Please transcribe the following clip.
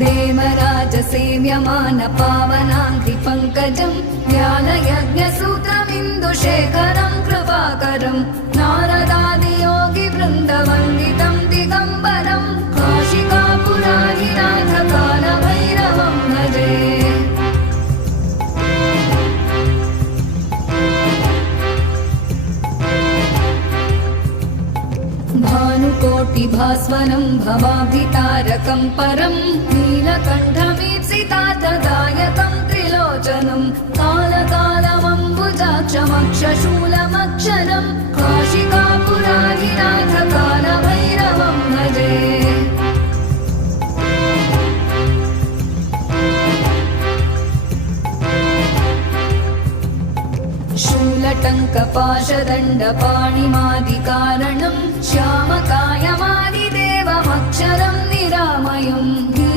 देवराजसेव्यमान पावनाङ्घ्रिपङ्कजं ज्ञानयज्ञसूत्रमिन्दुशेखरं कृपाकरं नारदादियोगिवृन्दवन्दितं दिगम्बरं काशिकापुराधिनाथ कालभैरवं भजे। भानुकोटिभास्वरं भवाभितारकं परं नीलकण्ठमीप्सितार्थदायकं त्रिलोचनं कालकालमम्बुजाक्षमक्षशूलमक्षरं काशिकापुराधिनाथ कालभैरवं भजे। शूलटङ्कपाशदण्डपाणिमादिकारणं श्यामकायमा